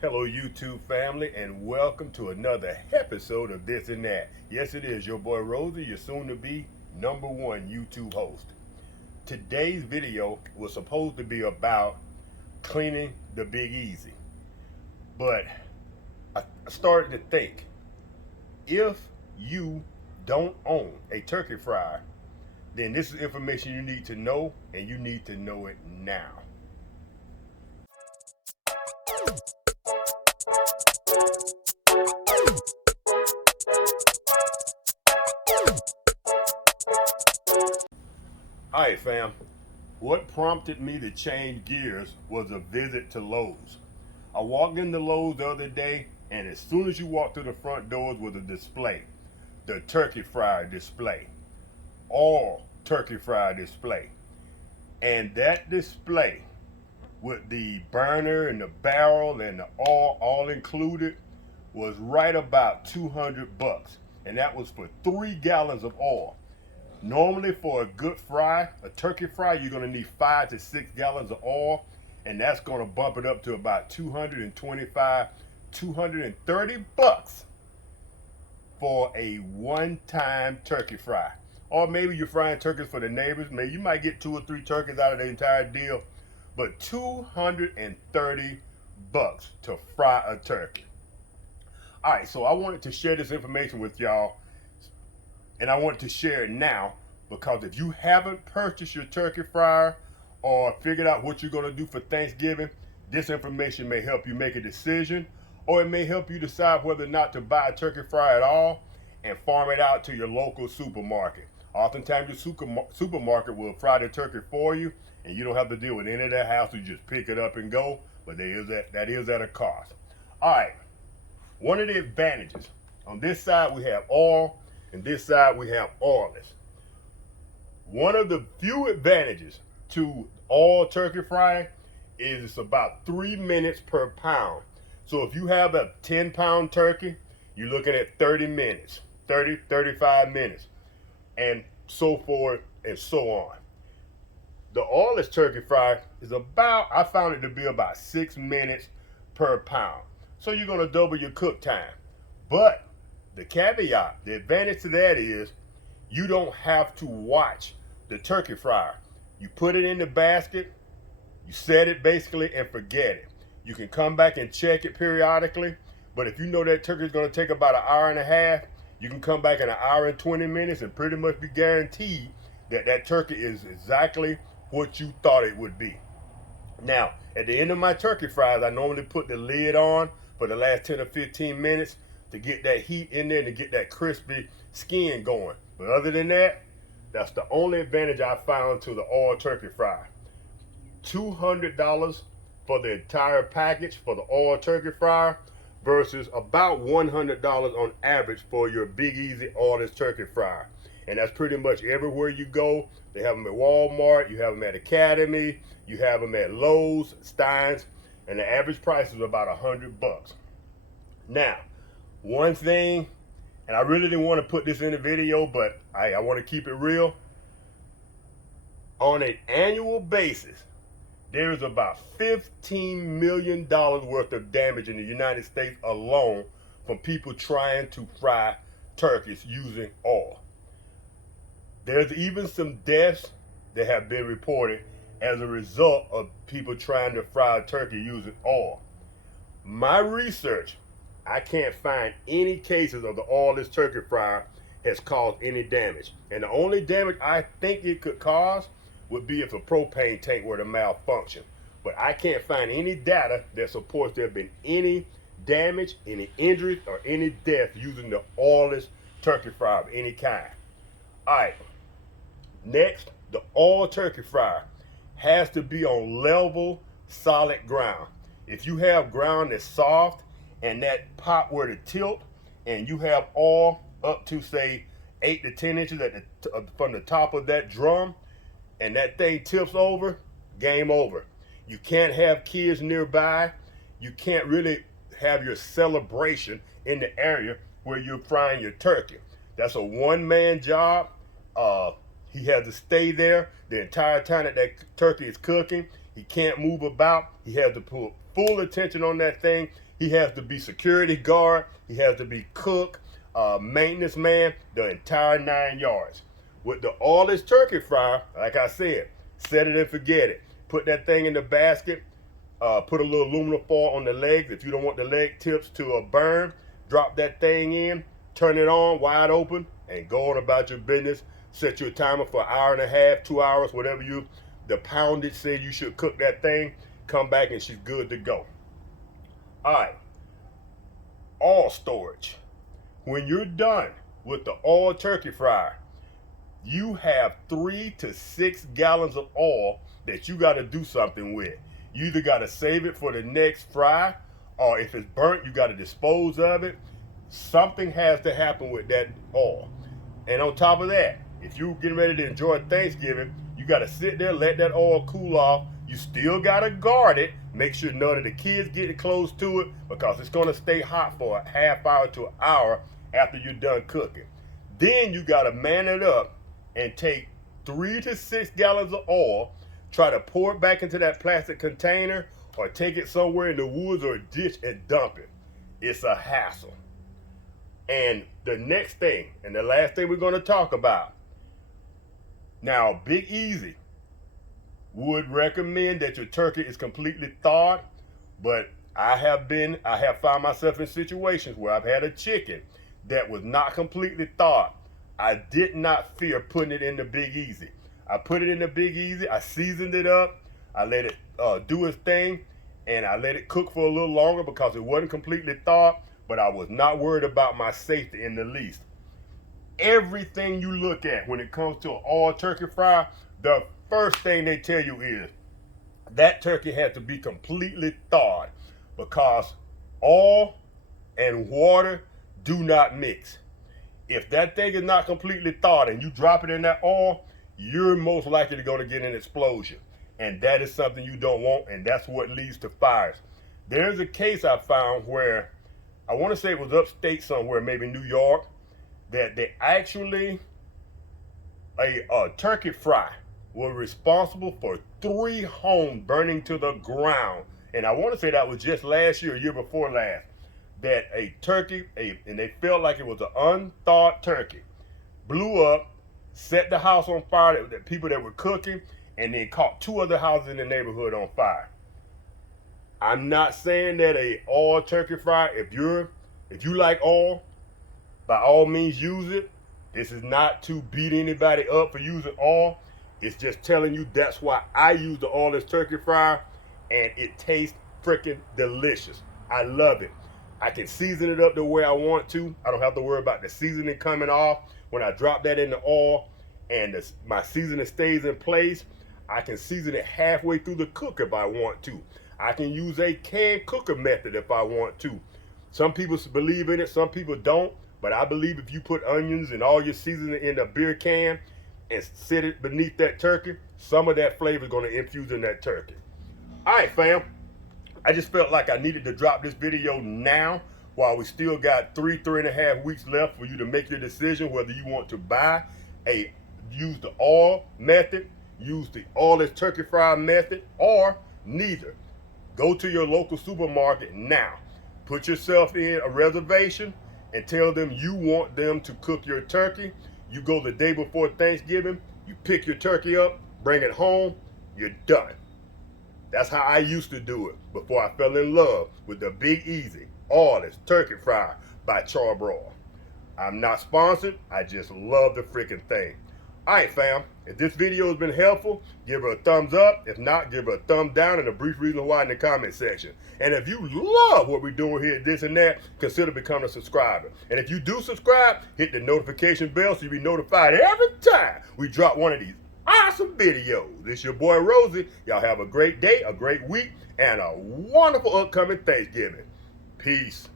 Hello, YouTube family, and welcome to another episode of This and That. Yes, it is your boy Rosie, your soon to be #1 YouTube host. Today's video was supposed to be about cleaning the Big Easy, but I started to think if you don't own a turkey fryer, then this is information you need to know, and you need to know it now. Alright, fam. What prompted me to change gears was a visit to Lowe's. I walked into Lowe's the other day, and as soon as you walk through the front doors was a display. The turkey fryer display. All turkey fryer display. And that display, with the burner and the barrel and the all included, was right about $200. And that was for 3 gallons of oil. Normally, for a good fry, a turkey fry, you're going to need 5 to 6 gallons of oil, and that's going to bump it up to about 225, 230 bucks for a one-time turkey fry. Or maybe you're frying turkeys for the neighbors. Maybe you might get 2 or 3 turkeys out of the entire deal, but 230 bucks to fry a turkey. All right, so I wanted to share this information with y'all, and I want to share it now because if you haven't purchased your turkey fryer or figured out what you're going to do for Thanksgiving, this information may help you make a decision, or it may help you decide whether or not to buy a turkey fryer at all and farm it out to your local supermarket. Oftentimes your supermarket will fry the turkey for you, and you don't have to deal with any of that hassle. You just pick it up and go, but that is at a cost. All right, one of the advantages, on this side we have oil, and this side we have oilless. One of the few advantages to all turkey frying is it's about 3 minutes per pound. So if you have a 10-pound turkey, you're looking at 30 minutes, 35 minutes, and so forth and so on. The oilless turkey fry is I found it to be about 6 minutes per pound. So you're gonna double your cook time. But the caveat, the advantage to that is you don't have to watch the turkey fryer. You put it in the basket, you set it basically and forget it. You can come back and check it periodically, but if you know that turkey is going to take about an hour and a half, you can come back in an hour and 20 minutes and pretty much be guaranteed that that turkey is exactly what you thought it would be. Now, at the end of my turkey fries, I normally put the lid on for the last 10 or 15 minutes to get that heat in there and to get that crispy skin going. But other than that, that's the only advantage I found to the all turkey fry. $200 for the entire package for the all turkey fryer versus about $100 on average for your Big Easy oilless turkey fryer. And that's pretty much everywhere you go. They have them at Walmart, you have them at Academy, you have them at Lowe's, Stein's, and the average price is about $100. Now, one thing, and I really didn't want to put this in the video, but I want to keep it real. On an annual basis, there is about $15 million worth of damage in the United States alone from people trying to fry turkeys using oil. There's even some deaths that have been reported as a result of people trying to fry a turkey using oil. My research, I can't find any cases of the oilless turkey fryer has caused any damage. And the only damage I think it could cause would be if a propane tank were to malfunction. But I can't find any data that supports there have been any damage, any injuries, or any death using the oilless turkey fryer of any kind. All right, next, the all turkey fryer has to be on level, solid ground. If you have ground that's soft and that pot were to tilt and you have oil up to say 8 to 10 inches from the top of that drum and that thing tips over, game over. You can't have kids nearby. You can't really have your celebration in the area where you're frying your turkey. That's a one-man job. He has to stay there the entire time that turkey is cooking. He can't move about. He has to put full attention on that thing, He has to be security guard. He has to be cook, maintenance man, the entire 9 yards. With the oilless turkey fryer, like I said, set it and forget it. Put that thing in the basket. Put a little aluminum foil on the legs. If you don't want the leg tips to burn, drop that thing in, turn it on wide open, and go on about your business. Set your timer for an hour and a half, 2 hours, whatever the poundage said you should cook that thing. Come back and she's good to go. All right, oil storage. When you're done with the oil turkey fryer, you have 3 to 6 gallons of oil that you got to do something with. You either got to save it for the next fry, or if it's burnt, you got to dispose of it. Something has to happen with that oil. And on top of that, if you're getting ready to enjoy Thanksgiving, you got to sit there, let that oil cool off. You still got to guard it. Make sure none of the kids get close to it, because it's going to stay hot for a half hour to an hour after you're done cooking. Then you got to man it up and take 3 to 6 gallons of oil, try to pour it back into that plastic container, or take it somewhere in the woods or a ditch and dump it. It's a hassle. And the next thing, and the last thing we're going to talk about, now Big Easy would recommend that your turkey is completely thawed, but I have found myself in situations where I've had a chicken that was not completely thawed. I did not fear putting it in the Big Easy. I put it in the Big Easy, I seasoned it up, I let it do its thing, and I let it cook for a little longer because it wasn't completely thawed, but I was not worried about my safety in the least. Everything you look at when it comes to an oil turkey fryer, the first thing they tell you is that turkey has to be completely thawed, because oil and water do not mix. If that thing is not completely thawed and you drop it in that oil, you're most likely going to get an explosion. And that is something you don't want, and that's what leads to fires. There's a case I found where, I want to say it was upstate somewhere, maybe New York, that they actually, a turkey fry was responsible for 3 homes burning to the ground. And I want to say that was just last year, year before last, that a turkey, and they felt like it was an unthawed turkey, blew up, set the house on fire, that people that were cooking, and then caught 2 other houses in the neighborhood on fire. I'm not saying that a oil turkey fry, if you like oil, by all means use it. This is not to beat anybody up for using oil. It's just telling you that's why I use the oilless turkey fryer, and it tastes freaking delicious. I love it. I can season it up the way I want to. I don't have to worry about the seasoning coming off. When I drop that in the oil and my seasoning stays in place, I can season it halfway through the cook if I want to. I can use a can cooker method if I want to. Some people believe in it, some people don't. But I believe if you put onions and all your seasoning in a beer can and sit it beneath that turkey, some of that flavor is going to infuse in that turkey. All right, fam. I just felt like I needed to drop this video now while we still got 3.5 weeks left for you to make your decision whether you want to use the oil method, use the oilless turkey fry method, or neither. Go to your local supermarket now. Put yourself in a reservation and tell them you want them to cook your turkey. You go the day before Thanksgiving, you pick your turkey up, bring it home, you're done. That's how I used to do it before I fell in love with the Big Easy oilless turkey fryer by Char-Broil. I'm not sponsored, I just love the freaking thing. All right, fam, if this video has been helpful, give her a thumbs up. If not, give her a thumb down and a brief reason why in the comment section. And if you love what we're doing here, this and that, consider becoming a subscriber. And if you do subscribe, hit the notification bell so you'll be notified every time we drop one of these awesome videos. This your boy Rosie. Y'all have a great day, a great week, and a wonderful upcoming Thanksgiving. Peace.